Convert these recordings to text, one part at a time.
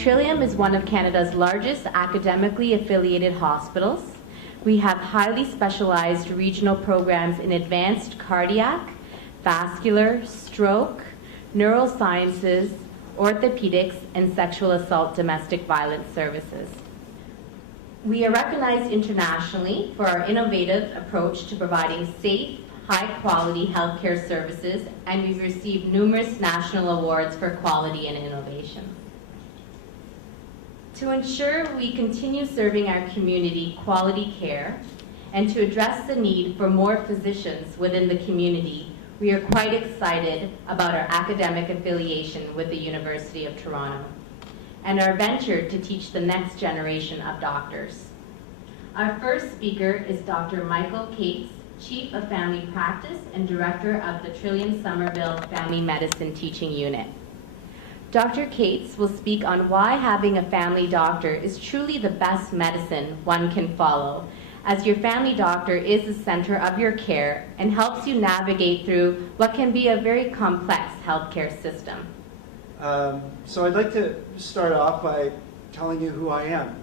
Trillium is one of Canada's largest academically affiliated hospitals. We have highly specialized regional programs in advanced cardiac, vascular, stroke, neurosciences, orthopedics, and sexual assault domestic violence services. We are recognized internationally for our innovative approach to providing safe, high-quality healthcare services, and we've received numerous national awards for quality and innovation. To ensure we continue serving our community quality care and to address the need for more physicians within the community, we are quite excited about our academic affiliation with the University of Toronto and our venture to teach the next generation of doctors. Our first speaker is Dr. Michael Cates, Chief of Family Practice and Director of the Trillium Somerville Family Medicine Teaching Unit. Dr. Cates will speak on why having a family doctor is truly the best medicine one can follow, as your family doctor is the center of your care and helps you navigate through what can be a very complex healthcare system. So I'd like to start off by telling you who I am.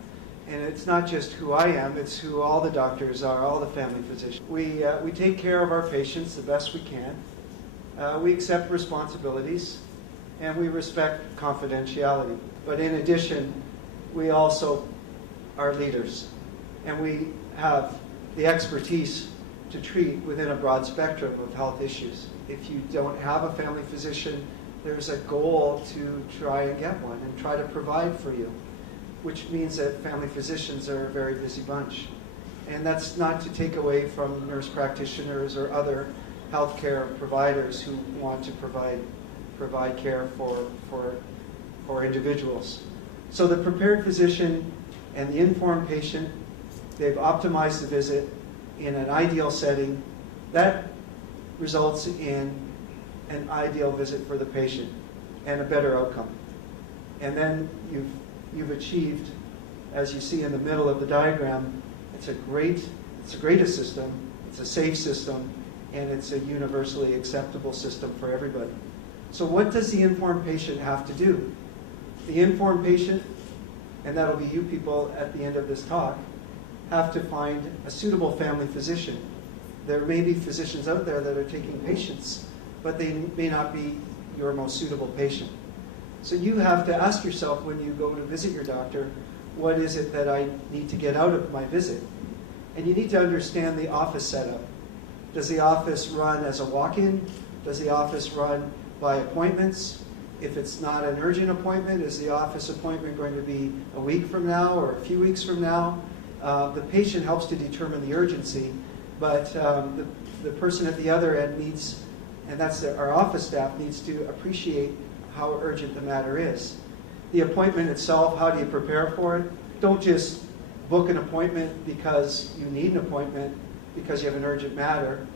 And it's not just who I am, it's who all the doctors are, all the family physicians. We take care of our patients the best we can. We accept responsibilities, and we respect confidentiality. But in addition, we also are leaders, and we have the expertise to treat within a broad spectrum of health issues. If you don't have a family physician, there's a goal to try and get one and try to provide for you, which means that family physicians are a very busy bunch. And that's not to take away from nurse practitioners or other healthcare providers who want to provide care for individuals. So the prepared physician and the informed patient, they've optimized the visit in an ideal setting. That results in an ideal visit for the patient and a better outcome. And then you've achieved, as you see in the middle of the diagram, it's a greatest system, it's a safe system, and it's a universally acceptable system for everybody. So what does the informed patient have to do? The informed patient, and that'll be you people at the end of this talk, have to find a suitable family physician. There may be physicians out there that are taking patients, but they may not be your most suitable patient. So you have to ask yourself when you go to visit your doctor, what is it that I need to get out of my visit? And you need to understand the office setup. Does the office run as a walk-in? Does the office run by appointments? If it's not an urgent appointment, is the office appointment going to be a week from now or a few weeks from now? The patient helps to determine the urgency, but the person at the other end needs, and that's our office staff, needs to appreciate how urgent the matter is. The appointment itself, how do you prepare for it? Don't just book an appointment because you need an appointment, because you have an urgent matter.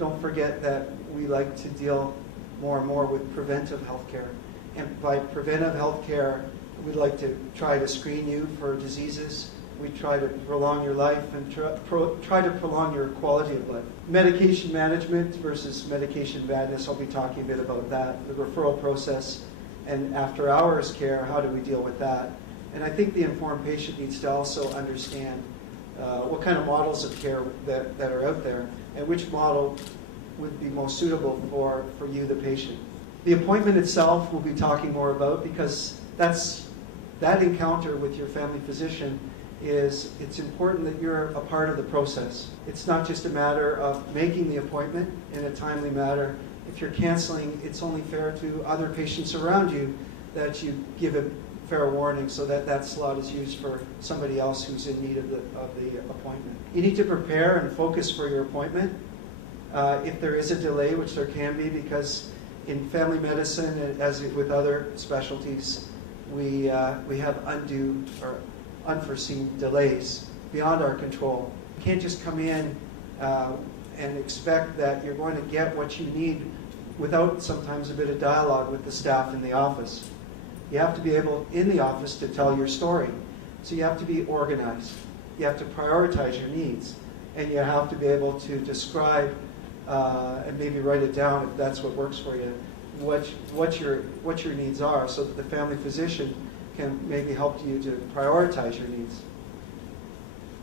Don't forget that we like to deal more and more with preventive health care. And by preventive health care, we'd like to try to screen you for diseases. We try to prolong your life and try to prolong your quality of life. Medication management versus medication madness, I'll be talking a bit about that. The referral process and after hours care, how do we deal with that? And I think the informed patient needs to also understand what kind of models of care that are out there and which model would be most suitable for you, the patient. The appointment itself we'll be talking more about, because that encounter with your family physician it's important that you're a part of the process. It's not just a matter of making the appointment in a timely manner. If you're canceling, it's only fair to other patients around you that you give a fair warning so that slot is used for somebody else who's in need of the appointment. You need to prepare and focus for your appointment. If there is a delay, which there can be, because in family medicine, as with other specialties, we have undue or unforeseen delays beyond our control. You can't just come in and expect that you're going to get what you need without sometimes a bit of dialogue with the staff in the office. You have to be able, in the office, to tell your story. So you have to be organized. You have to prioritize your needs. And you have to be able to describe and maybe write it down if that's what works for you, what your needs are, so that the family physician can maybe help you to prioritize your needs.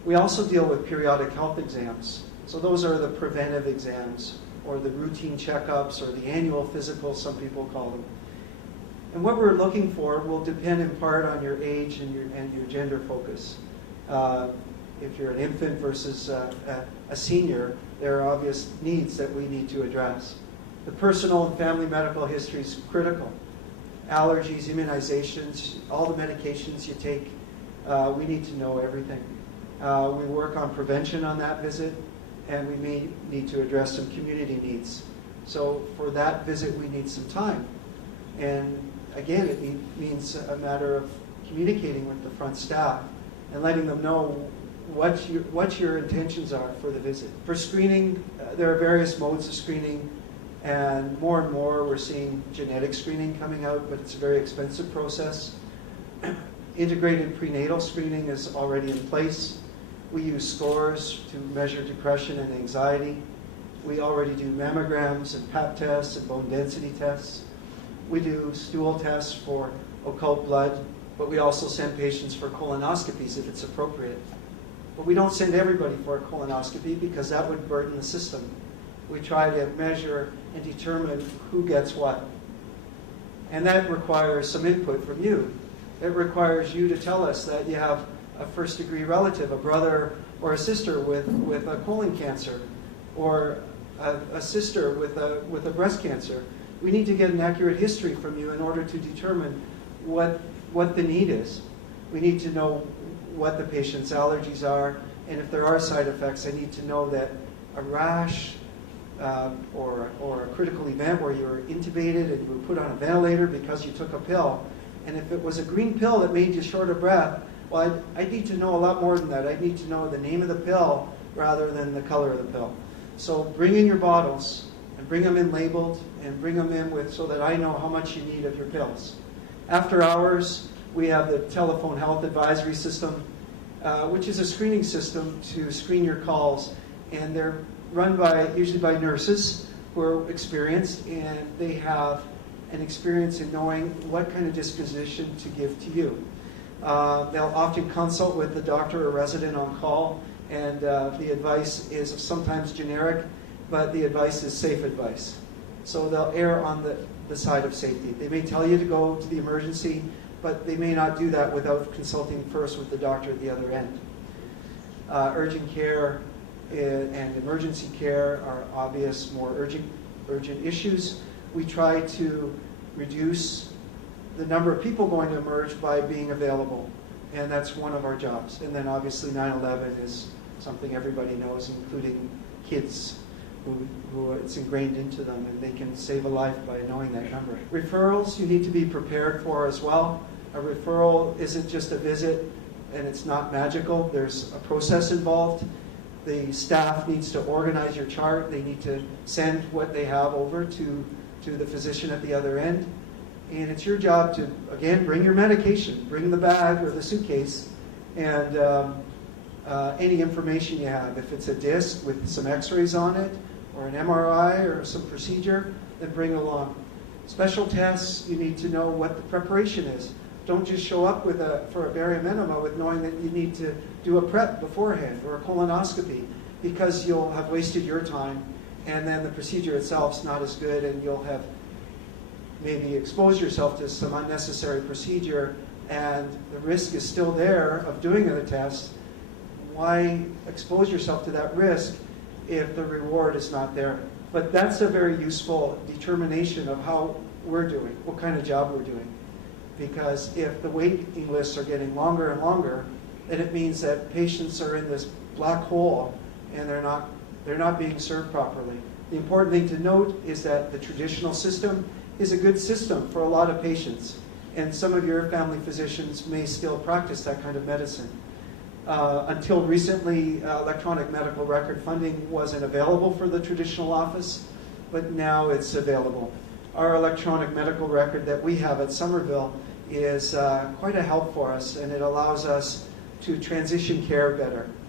We also deal with periodic health exams. So those are the preventive exams, or the routine checkups, or the annual physicals, some people call them. And what we're looking for will depend in part on your age and your gender focus. If you're an infant versus a senior, there are obvious needs that we need to address. The personal and family medical history is critical. Allergies, immunizations, all the medications you take, we need to know everything. We work on prevention on that visit, and we may need to address some community needs. So for that visit, we need some time. And again, it means a matter of communicating with the front staff and letting them know what your intentions are for the visit. For screening, there are various modes of screening, and more we're seeing genetic screening coming out, but it's a very expensive process. Integrated prenatal screening is already in place. We use scores to measure depression and anxiety. We already do mammograms and pap tests and bone density tests. We do stool tests for occult blood, but we also send patients for colonoscopies if it's appropriate. But we don't send everybody for a colonoscopy because that would burden the system. We try to measure and determine who gets what. And that requires some input from you. It requires you to tell us that you have a first-degree relative, a brother or a sister with a colon cancer, or a sister with a breast cancer. We need to get an accurate history from you in order to determine what the need is. We need to know what the patient's allergies are, and if there are side effects, I need to know that a rash or a critical event where you were intubated and you were put on a ventilator because you took a pill, and if it was a green pill that made you short of breath, well, I need to know a lot more than that. I need to know the name of the pill rather than the color of the pill. So bring in your bottles and bring them in labeled and bring them in with so that I know how much you need of your pills. After hours, we have the telephone health advisory system, which is a screening system to screen your calls, and they're run usually by nurses who are experienced, and they have an experience in knowing what kind of disposition to give to you. They'll often consult with the doctor or resident on call, and the advice is sometimes generic, but the advice is safe advice. So they'll err on the side of safety. They may tell you to go to the emergency, but they may not do that without consulting first with the doctor at the other end. Urgent care and emergency care are obvious, more urgent issues. We try to reduce the number of people going to emerge by being available, and that's one of our jobs. And then obviously 9/11 is something everybody knows, including kids who it's ingrained into them, and they can save a life by knowing that number. Referrals you need to be prepared for as well. A referral isn't just a visit, and it's not magical. There's a process involved. The staff needs to organize your chart. They need to send what they have over to the physician at the other end. And it's your job to, again, bring your medication, bring the bag or the suitcase, and any information you have. If it's a disc with some x-rays on it, or an MRI or some procedure, then bring along. Special tests, you need to know what the preparation is. Don't just show up for a barium enema with knowing that you need to do a prep beforehand or a colonoscopy, because you'll have wasted your time, and then the procedure itself is not as good, and you'll have maybe exposed yourself to some unnecessary procedure, and the risk is still there of doing the test. Why expose yourself to that risk if the reward is not there? But that's a very useful determination of how we're doing, what kind of job we're doing. Because if the waiting lists are getting longer and longer, then it means that patients are in this black hole and they're not being served properly. The important thing to note is that the traditional system is a good system for a lot of patients, and some of your family physicians may still practice that kind of medicine. Until recently, electronic medical record funding wasn't available for the traditional office, but now it's available. Our electronic medical record that we have at Somerville is quite a help for us, and it allows us to transition care better.